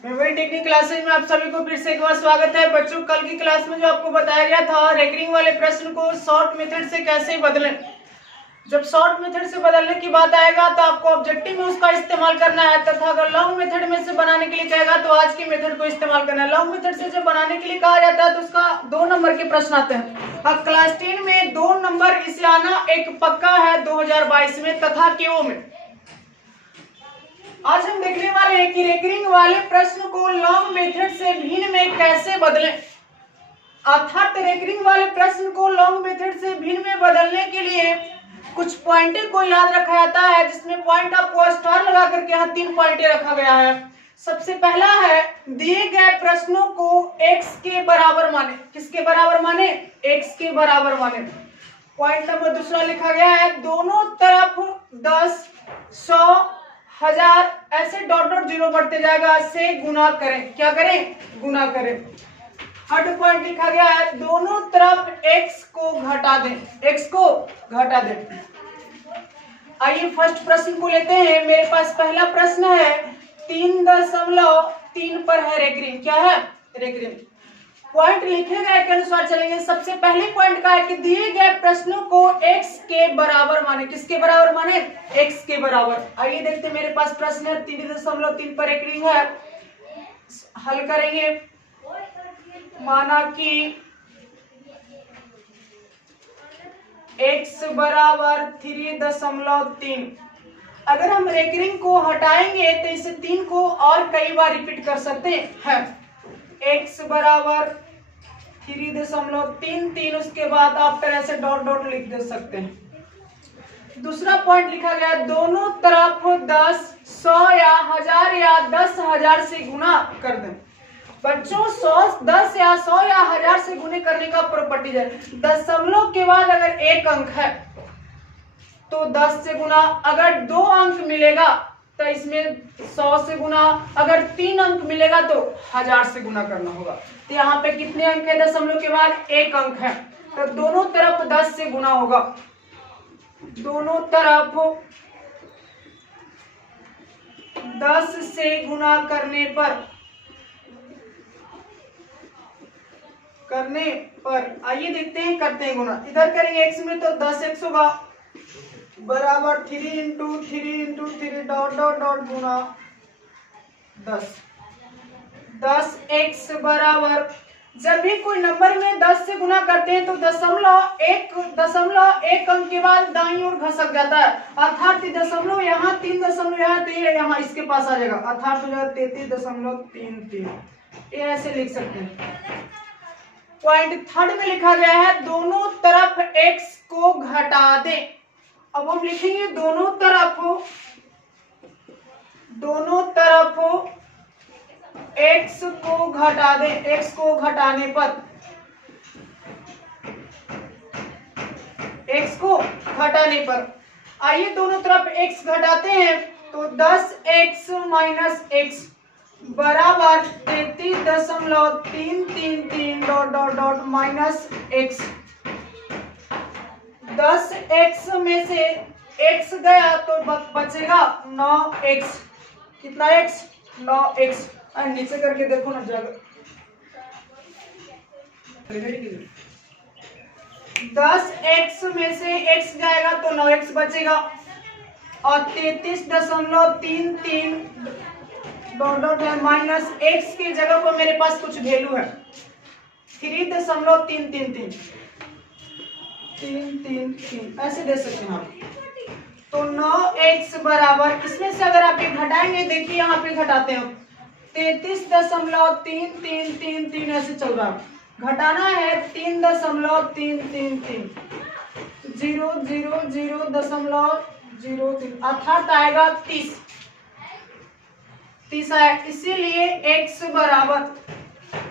Memory technique classes में आप सभी को फिर से एक बार स्वागत है। बच्चों, कल की क्लास में जो आपको बताया गया था रेकरिंग वाले प्रश्न को शॉर्ट मेथड से कैसे बदलें। जब शॉर्ट मेथड से बदलने की बात आएगा तो आपको ऑब्जेक्टिव में उसका इस्तेमाल करना है, तथा अगर लॉन्ग मेथड में से बनाने के लिए कहेगा तो आज के मेथड को इस्तेमाल करना है। लॉन्ग मेथड से जब बनाने के लिए कहा जाता है तो उसका 2 नंबर के प्रश्न आते हैं। अब क्लास 10 में 2 नंबर इसे आना एक पक्का है 2022 में तथा केओ में। आज हम देखने वाले हैं कि रेकरिंग वाले प्रश्न को लॉन्ग मेथड से भिन्न में कैसे बदलें। अर्थात रेकरिंग वाले प्रश्न को लॉन्ग मेथड से भिन्न में बदलने के लिए कुछ पॉइंटे को याद रखा जाता है, जिसमें पॉइंट आपको स्टार लगा करके यहाँ 3 पॉइंटे रखा गया है। सबसे पहला है दिए गए प्रश्नों को x के बराबर माने। किसके बराबर माने? x के बराबर माने। पॉइंट नंबर दूसरा लिखा गया है दोनों तरफ 10, 100, 1000 ऐसे डॉट डॉट जीरो बढ़ते जाएगा से गुना करें। क्या करें? गुना करें। थर्ड पॉइंट लिखा गया है दोनों तरफ x को घटा दें। x को घटा दें। आइए फर्स्ट प्रश्न को लेते हैं। मेरे पास पहला प्रश्न है 3.3 पर है रेकरिंग। क्या है? रेकरिंग। पॉइंट लिखे गए के अनुसार चलेंगे। सबसे पहले पॉइंट का है कि दिए गए प्रश्नों को x के बराबर माने। किसके बराबर माने? x के बराबर। आइए देखते हैं, मेरे पास प्रश्न है 3.3 पर रेकरिंग है। हल करेंगे। माना कि x बराबर 3.3। अगर हम रेकरिंग को हटाएंगे तो इसे 3 को और कई बार रिपीट कर सकते हैं। x बराबर 3.33, उसके बाद आप तरह से डॉट डॉट लिख दे सकते हैं। दूसरा पॉइंट लिखा गया दोनों तरफ 10, 100 या 1000 या 10,000 से गुना कर दें। बच्चों 100, 10 या 100 या 1000 से गुने करने का प्रॉपर्टी है। दशमलव के बाद अगर एक अंक है तो 10 से गुना, अगर 2 अंक मिलेगा तो इसमें 100 से गुना, अगर 3 अंक मिलेगा तो 1000 से गुना करना होगा। तो यहाँ पे कितने अंक है? दशमलव के बाद एक अंक है, तो दोनों तरफ 10 से गुना होगा। दोनों तरफ 10 से गुना करने पर आइए देखते हैं, करते हैं गुना। इधर करेंगे x में तो 10x होगा बराबर 3 × 3 डॉट डॉट डॉट गुना 10। 10x बराबर, जब भी कोई नंबर में 10 से गुना करते हैं तो दशमलव एक अंक के बाद दाईं ओर घसक जाता है। अर्थात दशमलव यहाँ 3 दशमलव यहाँ 3 यहाँ इसके पास आ जाएगा, अर्थात हो जाएगा 33.33। ये ऐसे लिख सकते हैं। पॉइंट थर्ड में लिखा गया है दोनों तरफ x को घटा दें। अब हम लिखेंगे दोनों तरफ x को घटा दें। x को घटाने पर, आइए दोनों तरफ x घटाते हैं तो 10x माइनस x बराबर 33.333 dot dot dot minus x। 10x में से x गया तो बचेगा 9x। कितना x? 9x। नीचे करके देखो ना जगह। 10x में से x जाएगा तो 9x बचेगा और 33.33 डॉट डॉट माइनस x की जगह पर मेरे पास कुछ वैल्यू है 3.333 ऐसे दे सकते हैं आप। तो 9x बराबर, इसमें से अगर आप ये घटाएंगे, देखिए यहाँ पे घटाते हैं 33.333 ऐसे चल रहा है। घटाना है 3.333 0.003 अर्थात आएगा 30 आया। इसीलिए x बराबर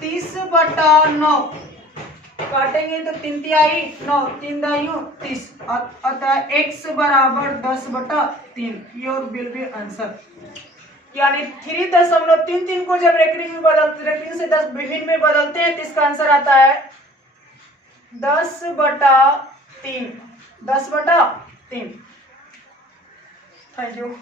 30/9 काटेंगे तो 3 तिहाई 9, 3 दाइयों 30, अतः x बराबर 10/3। Your will be answer. यानी 3.33 को जब रेकरिंग से 10 विभिन्न में बदलते हैं तो इसका आंसर आता है 10/3। 10/3। Thank you.